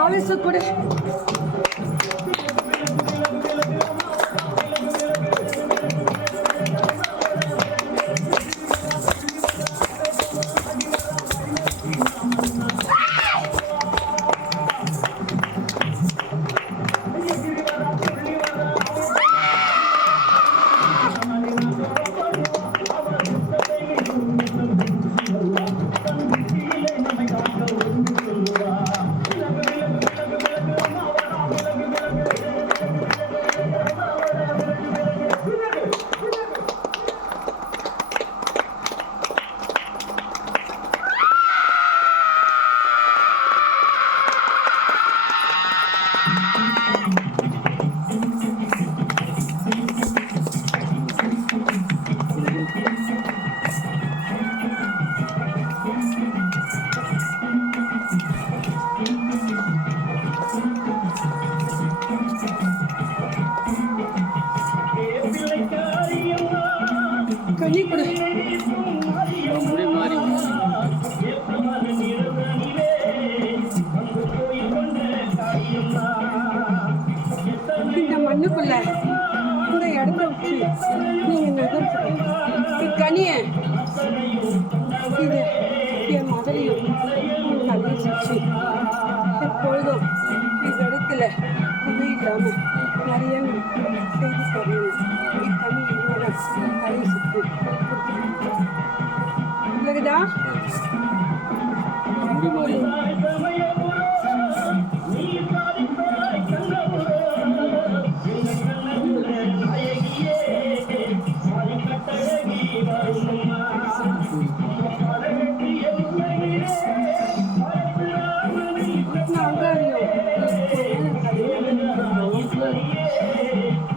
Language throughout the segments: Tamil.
ஆவேச கூட இந்த மண்ணுக்குள்ள இந்த இடத்த வச்சு நீங்க நகர்த்து கனிய இது என் மகளையும் கல்வி சிச்சு எப்பொழுதும் இந்த இடத்துல குழி இல்லாம நிறைய செய்தி தரணும் இக்கனி என்னோட கலை சுத்து இல்லைதா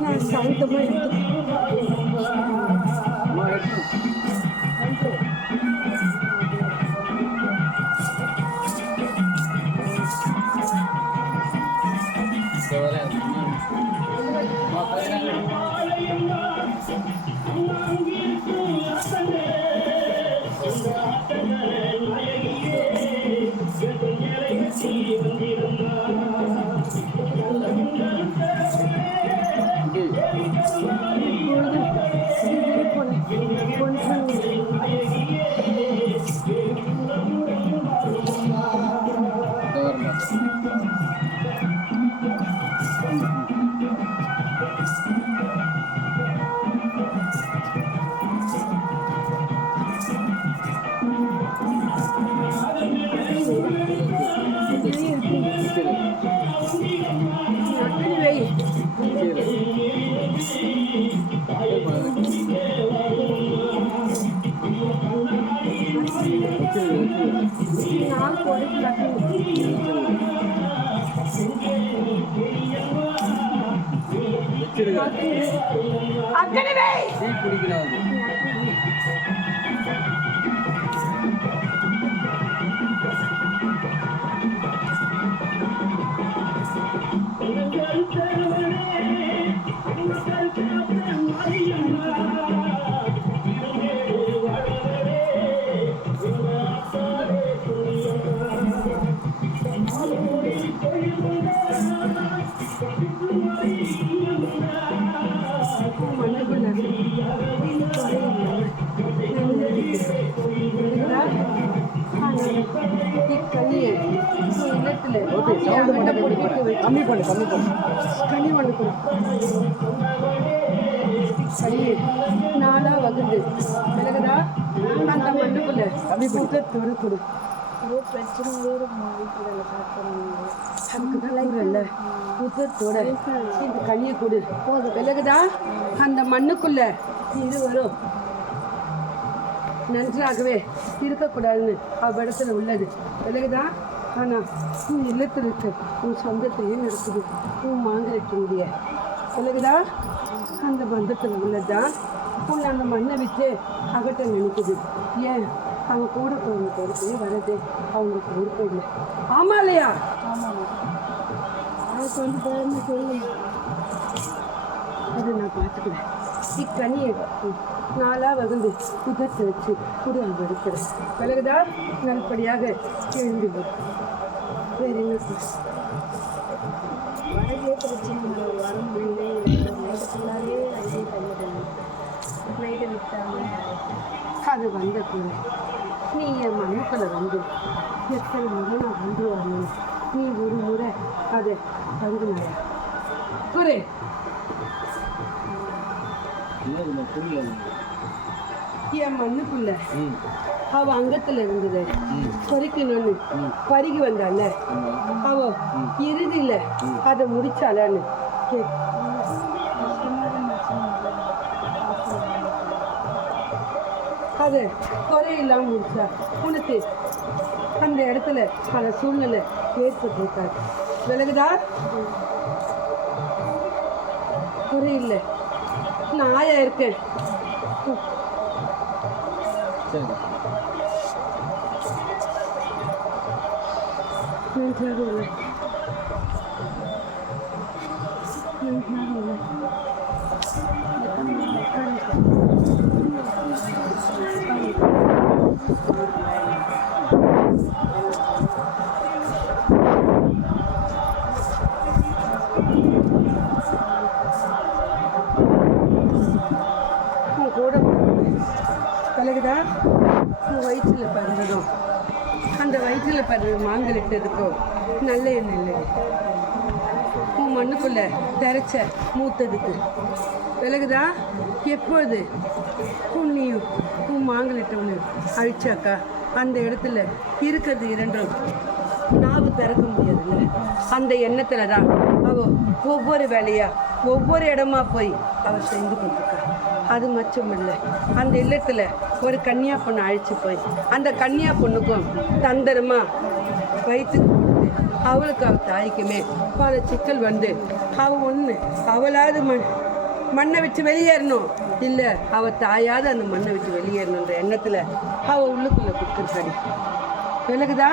நான் சாந்தமாக நான் அக்கனி வை. டீ குடிக்கணும் கம்மி பண்ணு கனி ஒன்று கொடு. கனி நாளாக வகுந்து விலகுதா அந்த மண்ணுக்குள்ள முகத்தோடு கொடு. முகத்தோட இந்த கனியை கொடு. விலகுதா அந்த மண்ணுக்குள்ள இது வரும். நன்றாகவே இருக்கக்கூடாதுன்னு அவ்விடத்துல உள்ளது. விலகுதா ஆனால் உன் இல்லத்தில் இருக்க உன் சொந்தத்தையே நடக்குது. உன் மாங்கலிக்க முடிய விலகுதா அந்த பந்தத்தில் உள்ளதுதான் உன்னை அந்த மண்ணை விட்டு அகட்ட நினைக்குது. ஏன் அவங்க கூட போய் பொறுப்பே வர்றது அவங்களுக்கு விருப்பம் இல்லை. ஆமா இல்லையா? அதுக்கு வந்து பயந்து சொல்லு. அதை நான் பார்த்துக்கிறேன். இக்கனியை நாளாக வகுந்து புதத்தை வச்சு புது அங்கே இருக்கிறேன். விலகுதா நல்லபடியாக எழுந்து வரும். வேற என்ன வரதே பிரச்சனை வர முடியல. நைட்டு விட்டாங்க. அது வந்த கூட நீ என் மண்ணுக்களை வந்து எத்தனை முறை நான் வந்து வரணும். நீ ஒரு முறை அதை வந்து நான் குரு என் மண்ணுக்குள்ள அவ அங்கத்துல இருந்தது பொறிக்கணும்னு பருகி வந்தால அவ இறுதியில அதை முடிச்சாலன்னு அது குறையில்லாம முடிச்சா உனக்கு அந்த இடத்துல பல சூழ்நிலை ஏற்பட்டிருக்காது. விலகுதா குறையில்லை. நான் ஆயா இருக்கேன். நன்றாக இல்லை. நன்றாக இல்லை. கூட விலகுதா உன் வயிற்றில் பிறந்ததும் அந்த வயிற்றில் பிறந்த மாங்கலிட்டதுக்கும் நல்ல எண்ணெய் இல்லை. உன் மண்ணுக்குள்ள திரைச்ச மூத்ததுக்கு விலகுதா எப்போது உன்னையும் உன் மாங்கலிட்டவனு அழிச்சாக்கா அந்த இடத்துல இருக்கிறது இரண்டும் நாவு திறக்க முடியாதுல்ல. அந்த எண்ணத்துல தான் அவள் ஒவ்வொரு வேலையா ஒவ்வொரு இடமா போய் அவள் செஞ்சு கொடுத்துருக்கா. அது மட்டுமில்லை, அந்த இல்லத்தில் ஒரு கன்னியா பொண்ணை அழைச்சி போய் அந்த கன்னியா பொண்ணுக்கும் தந்திரமா வயிற்றுக்கு கொடுத்து அவளுக்கு அவள் தாய்க்குமே பல சிக்கல் வந்து அவள் ஒன்று அவளாவது மண்ணை வச்சு வெளியேறணும், இல்லை அவள் தாயாவது அந்த மண்ணை வச்சு வெளியேறணுன்ற எண்ணத்தில் அவள் உள்ளுக்குள்ளே கொடுத்துருக்காடி. விலகுதா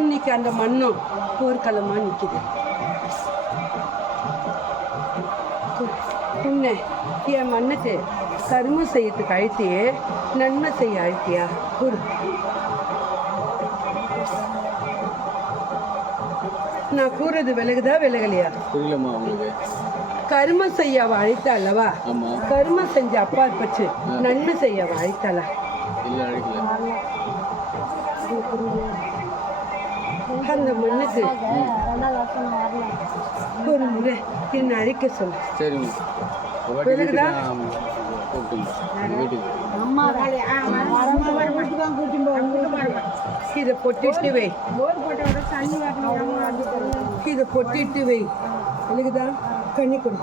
இன்னைக்கு அந்த மண்ணும் போர்க்களமாக நிற்குது. உன்னை என் மண்ணுக்கு கருமம் செய்யறதுக்கு அழுத்தியே நன்மை செய்ய அழுத்தியா குரு. நான் கூறது விலகுதா விலகலையா? கருமம் செய்ய அவ அழைத்தா அல்லவா? கருமம் செஞ்ச அப்பாற்பட்டு நன்மை செய்ய அவ அழைத்தாளா? அந்த மண்ணுக்கு ஒரு முறை என்ன அழைக்க சொல்லு. விலகுதா? இதை பொட்டிட்டு வை, இதை பொட்டிட்டு வை. விலகுதா? கண்ணி கொடு.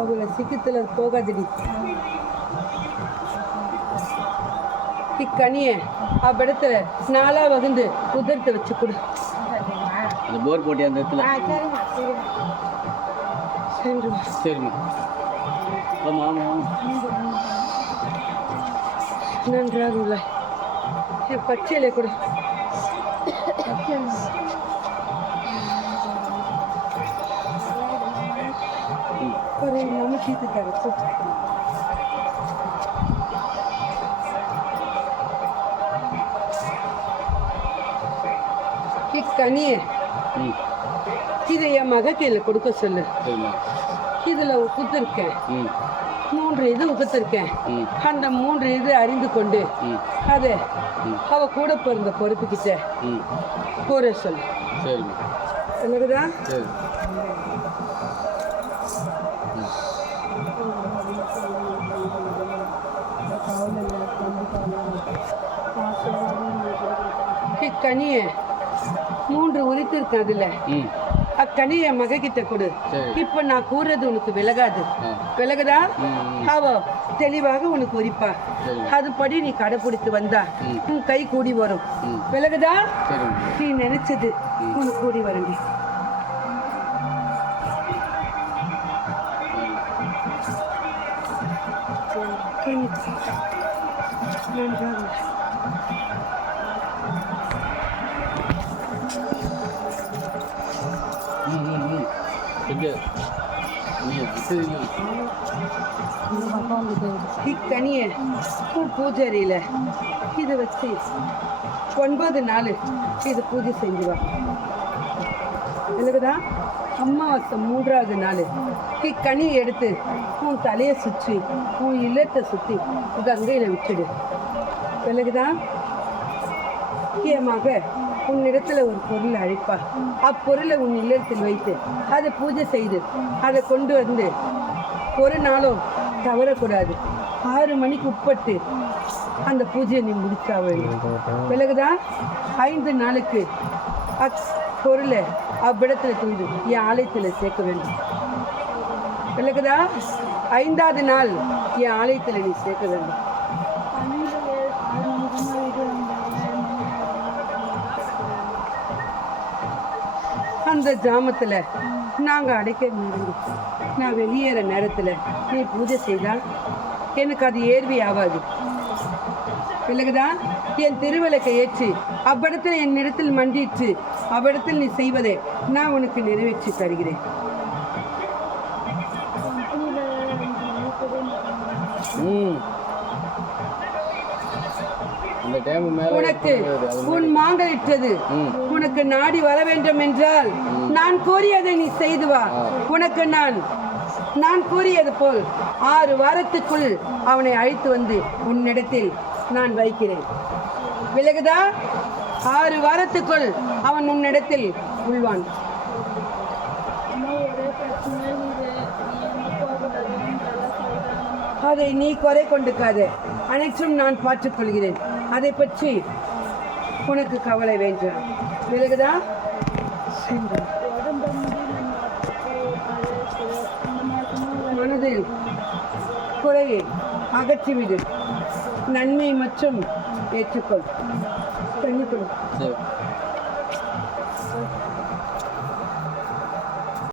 அவளை சிக்கத்துல போகாதடி. இக்கனியை அவ்விடத்துல 4 வகுந்து உதிர்த்து வச்சு கொடு. அந்த போர் போட்டி அந்த இடத்துல. சரிம்மா. சரிம்மா. ஆமாம் ஆமாம். நன்றாக இல்லை. என் பச்சையிலே கொடு. ஒரு இல்லாமல் தீர்த்து தர. இக்கனியை இதை என் மகக்கையில் கொடுக்க சொல்லு. சரிம்மா. இதில் உகுத்திருக்கேன். ம் 3 இது உகுத்திருக்கேன். ம் அந்த 3 இது அறிந்து கொண்டு ம் அதை அவ கூட பிறந்த பொறுப்புக்கிட்ட ம் கூற சொல்லு. சரிம்மா. என்னதுதா? சரி. இக்கனியை 3 உரித்திருக்கேன். அதில் ம் அக்கனியை மகக்கிட்ட கொடு. சரி. இப்போ நான் கூறுறது உனக்கு விலகாது. ஆ விலகுதா? ம் அவ தெளிவாக உனக்கு உரிப்பா. சரி. அதுபடி நீ கடைப்பிடித்து வந்தா ம். உன் கை கூடி வரும். ம் விலகுதா? சரிம்மா. நீ நினைச்சது உனக்கு கூடி வரண்டி. நன்றாக. ம் ம் ம் எங்கே நீ சரி. இக்கனியை பூஜையில் இதை வச்சு 9 நாள் இது பூஜை செஞ்சுவா. எனக்குதா அமாவாசை 3ஆவது நாள் இக்கனியை எடுத்து உன் தலையை சுற்றி உன் இல்லத்தை சுற்றி கங்கையில் விட்டுடு. எனக்குதான் என் மக உன்னிடத்துல ஒரு பொருளை அழைப்பா. அப்பொருளை உன் இல்லத்தில் வைத்து அதை பூஜை செய்து அதை கொண்டு வந்து ஒரு நாளும் தவறக்கூடாது. 6 மணிக்கு உட்பட்டு அந்த பூஜையை நீ முடிச்சா வேண்டும். விலகுதான் 5 நாளுக்கு பொருளை அவ்விடத்தில் தூண்டு என் ஆலயத்தில் சேர்க்க வேண்டும். விலகுதா 5ஆவது நாள் என் ஆலயத்தில் நீ சேர்க்க வேண்டும். அந்த ஜாமத்தில் நாங்கள் அடைக்க நேரம் நான் வெளியேற நேரத்தில் நீ பூஜை செய்தால் எனக்கு அது ஏர்வி ஆகாது. பிறகுதான் என் திருவிளக்கை ஏற்றி அவ்விடத்தில் என் இடத்தில் மண்டிட்டு அவ்விடத்தில் நீ செய்வதை நான் உனக்கு நிறைவேற்றி தருகிறேன். உனக்கு உன் மாங்கலிட்டது உனக்கு நாடி வர வேண்டும் என்றால் நான் கூறியதை நீ செய்து வா. உனக்கு நான் கூறியது போல் 6 வாரத்துக்குள் அவனை அழைத்து வந்து உன்னிடத்தில் நான் வைக்கிறேன். விலகுதா? 6 வாரத்துக்குள் அவன் உன்னிடத்தில் உள்வான். அதை நீ குறை கொண்டுக்காதே. அனைத்தும் நான் பார்த்துக் கொள்கிறேன். அதை பற்றி உனக்கு கவலை வேண்டாம். விலகுதா? மனதில் குறையை அகற்றிவிடு. நன்மை மற்றும் ஏற்றுக்கொள். தண்ணி கொடு.